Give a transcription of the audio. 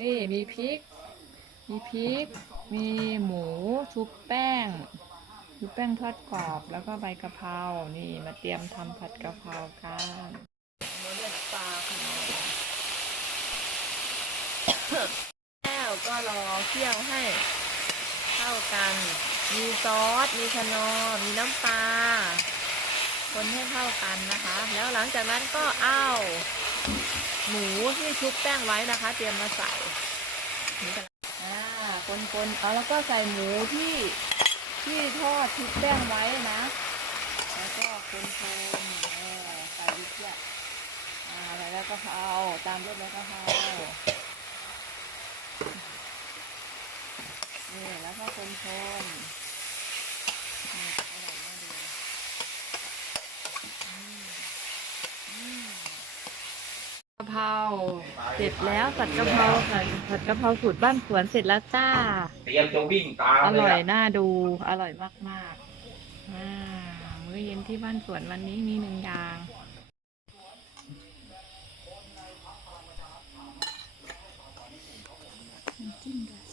นี่มีพริก มีพริก มีหมูชุบแป้งชุบแป้งทอดกรอบแล้วก็ใบกะเพรานี่มาเตรียมทำผัดกะเพรากันเลือปลาค่ะแล้วก็รอเคี่ยวให้เข้ากัน มีซอส มีขนอ มีน้ำปลาคนให้เข้ากันนะคะ แล้วหลังจากนั้นก็เอา หมูที่ชุบแป้งไว้นะคะ เตรียมมาใส่นี่กันอ่าคนๆเอาแล้วก็ใส่หมูที่ที่ทอดชุบแป้งไว้นะ แล้วก็คนๆเออใส่ดิเจียอ่าใส่แล้วก็เพราตามด้วยใบกะเพรานี่แล้วก็คนๆนี่อร่อยมากเลย กะเพราเสร็จแล้วผัดกะเพราค่ะผัดกะเพราสูตรบ้านสวนเสร็จแล้วจ้า เตรียมจะวิ่งตามอเลร่อยยอะน่าดู อร่อยมากๆอ่ามื้อเย็นที่บ้านสวนวันนี้มีหนึ่งอย่างน้ำจิ้มดา